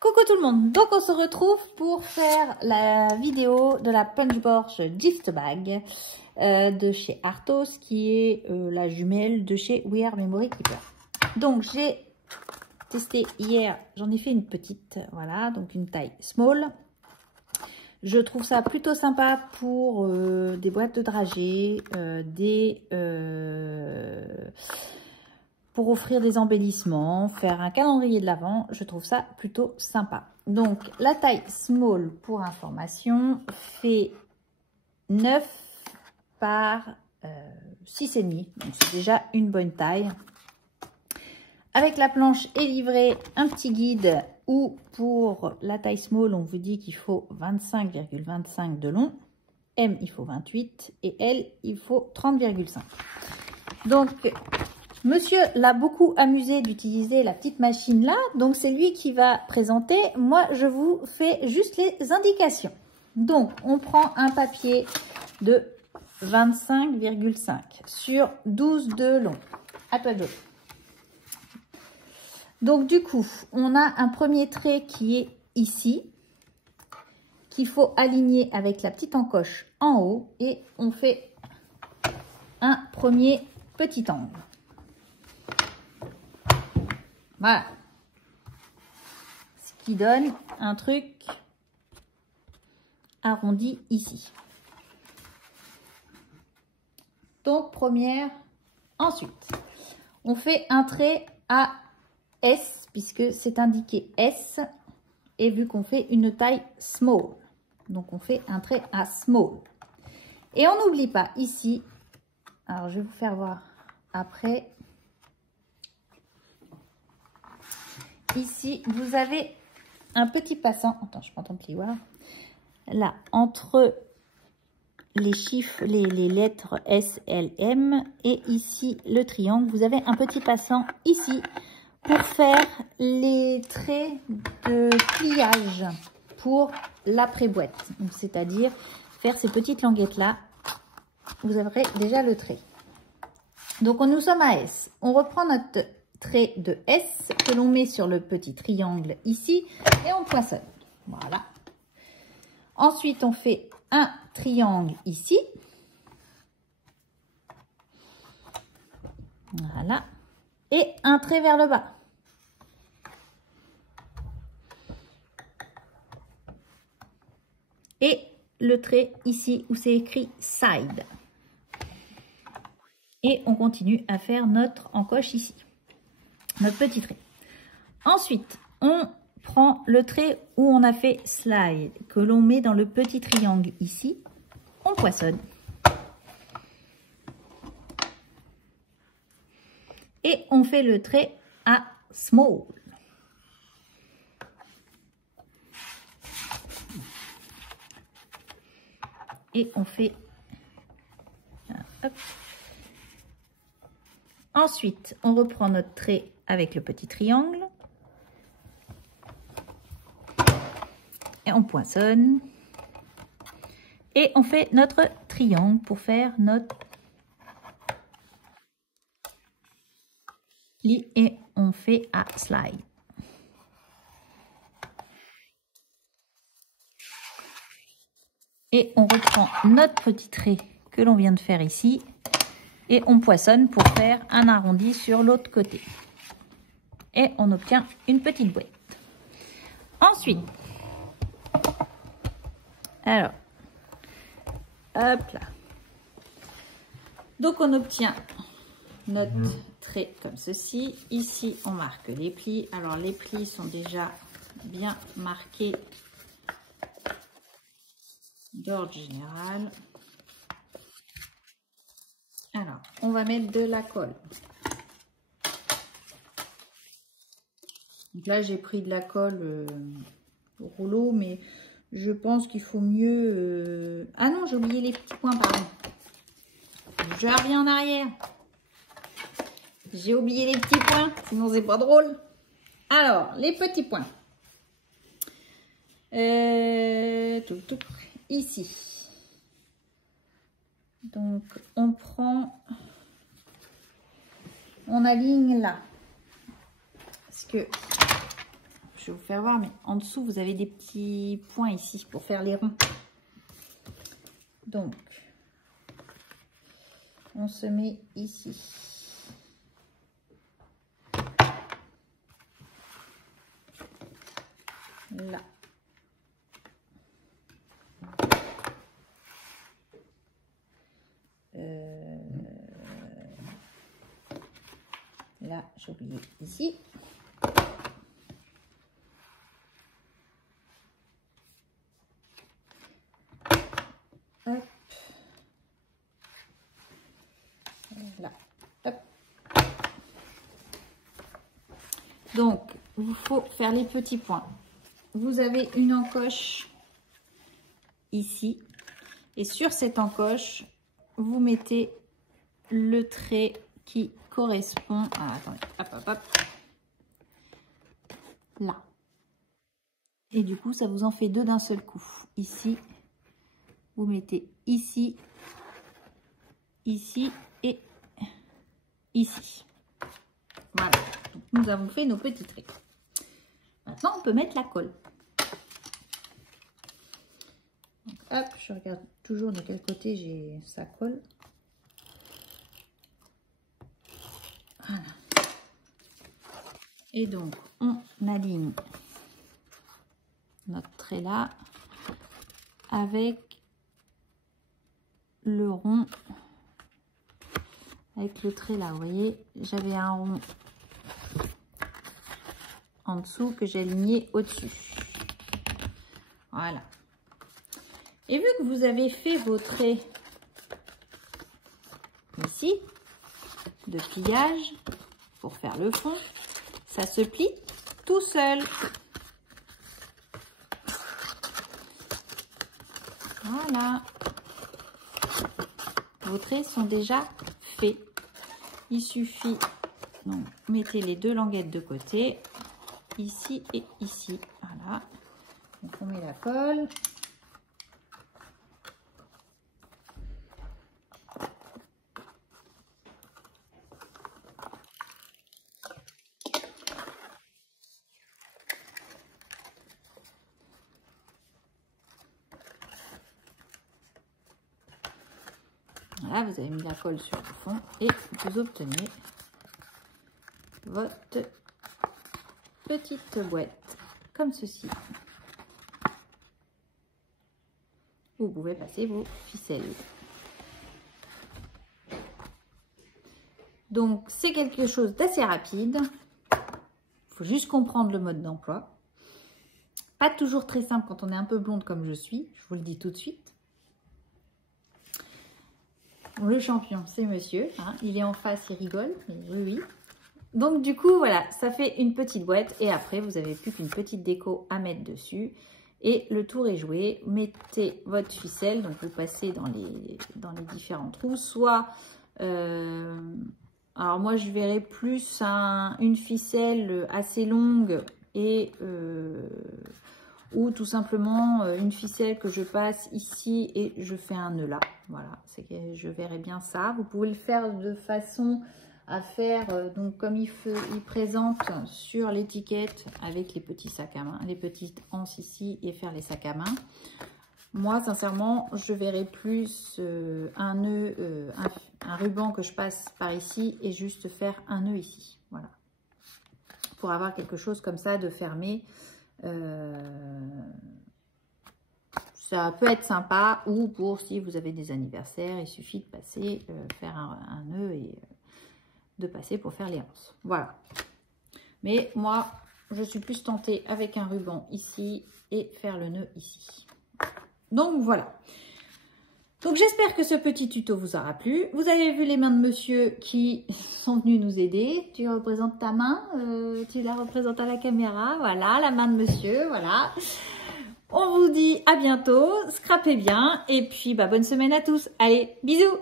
Coucou tout le monde, donc on se retrouve pour faire la vidéo de la Punchboard Gift Bag de chez Arthos qui est la jumelle de chez We Are Memory Keeper. Donc j'ai testé hier, j'en ai fait une petite, voilà, donc une taille small. Je trouve ça plutôt sympa pour des boîtes de dragées, pour offrir des embellissements, faire un calendrier de l'Avent, je trouve ça plutôt sympa. Donc la taille small, pour information, fait 9 par 6,5, donc c'est déjà une bonne taille. Avec la planche est livré un petit guide où pour la taille small, on vous dit qu'il faut 25,25 de long, M il faut 28 et L il faut 30,5. Donc monsieur l'a beaucoup amusé d'utiliser la petite machine là, donc c'est lui qui va présenter. Moi je vous fais juste les indications. Donc on prend un papier de 25,5 sur 12 de long. À toi de jouer. Donc du coup, on a un premier trait qui est ici, qu'il faut aligner avec la petite encoche en haut et on fait un premier petit angle. Voilà. Ce qui donne un truc arrondi ici. Donc première, ensuite, on fait un trait à S, puisque c'est indiqué S, et vu qu'on fait une taille small, donc on fait un trait à small. Et on n'oublie pas ici, alors je vais vous faire voir après, ici vous avez un petit passant, attends je prends ton plioir, là entre les chiffres, les lettres S, L, M, et ici le triangle, vous avez un petit passant ici, pour faire les traits de pliage pour l'après-boîte. C'est-à-dire faire ces petites languettes là, vous aurez déjà le trait. Donc nous sommes à S. On reprend notre trait de S que l'on met sur le petit triangle ici et on poinçonne. Voilà. Ensuite on fait un triangle ici. Voilà. Et un trait vers le bas. Et le trait ici où c'est écrit side. Et on continue à faire notre encoche ici, notre petit trait. Ensuite, on prend le trait où on a fait slide, que l'on met dans le petit triangle ici. On poinçonne. Et on fait le trait à small. Et on fait... Hop. Ensuite, on reprend notre trait avec le petit triangle. Et on poinçonne. Et on fait notre triangle pour faire notre pli. Et on fait à slide. Et on reprend notre petit trait que l'on vient de faire ici. Et on poinçonne pour faire un arrondi sur l'autre côté. Et on obtient une petite boîte. Ensuite, alors, hop là. Donc on obtient notre trait comme ceci. Ici, on marque les plis. Alors les plis sont déjà bien marqués d'ordre général. Alors, on va mettre de la colle. Donc là, j'ai pris de la colle au rouleau, mais je pense qu'il faut mieux... Ah non, j'ai oublié les petits points, pardon. Je reviens en arrière. J'ai oublié les petits points, sinon c'est pas drôle. Alors, les petits points. Ici. Donc, on prend, on aligne là. Parce que je je vais vous faire voir, mais en dessous, vous avez des petits points ici pour faire les ronds. Donc, on se met ici. Là. Là, j'ai oublié ici. Hop. Là. Hop. Donc, il faut faire les petits points. Vous avez une encoche ici. Et sur cette encoche, vous mettez le trait qui correspond. Ah, attendez, hop, hop, hop. Là. Et du coup, ça vous en fait deux d'un seul coup. Ici, vous mettez ici, ici et ici. Voilà. Donc, nous avons fait nos petits traits. Maintenant, on peut mettre la colle. Donc, hop, je regarde toujours de quel côté j'ai sa colle. Voilà. Et donc, on aligne notre trait là avec le rond, avec le trait là. Vous voyez, j'avais un rond en dessous que j'ai aligné au-dessus. Voilà. Et vu que vous avez fait vos traits ici de pliage pour faire le fond, ça se plie tout seul. Voilà. Vos traits sont déjà faits. Il suffit, donc, mettez les deux languettes de côté, ici et ici. Voilà. Donc, on met la colle. Voilà, vous avez mis la colle sur le fond et vous obtenez votre petite boîte comme ceci. Vous pouvez passer vos ficelles. Donc, c'est quelque chose d'assez rapide. Il faut juste comprendre le mode d'emploi. Pas toujours très simple quand on est un peu blonde comme je suis, je vous le dis tout de suite. Le champion, c'est monsieur, hein, il est en face, il rigole, mais oui, oui. Donc du coup, voilà, ça fait une petite boîte et après, vous n'avez plus qu'une petite déco à mettre dessus. Et le tour est joué. Mettez votre ficelle, donc vous passez dans les différents trous. Soit, alors moi je verrais plus une ficelle assez longue et... ou tout simplement une ficelle que je passe ici et je fais un nœud là. Voilà, c'est que je verrai bien ça. Vous pouvez le faire de façon à faire, donc comme il présente sur l'étiquette avec les petits sacs à main, les petites anses ici et faire les sacs à main. Moi, sincèrement, je verrai plus un nœud, un ruban que je passe par ici et juste faire un nœud ici. Voilà. Pour avoir quelque chose comme ça de fermé. Ça peut être sympa, ou pour si vous avez des anniversaires, il suffit de passer, faire un nœud et de passer pour faire les anses. Voilà. Mais moi, je suis plus tentée avec un ruban ici et faire le nœud ici. Donc voilà. Donc j'espère que ce petit tuto vous aura plu. Vous avez vu les mains de monsieur qui sont venus nous aider. Tu représentes ta main, tu la représentes à la caméra. Voilà, la main de monsieur, voilà. On vous dit à bientôt, scrapez bien et puis bah, bonne semaine à tous. Allez, bisous!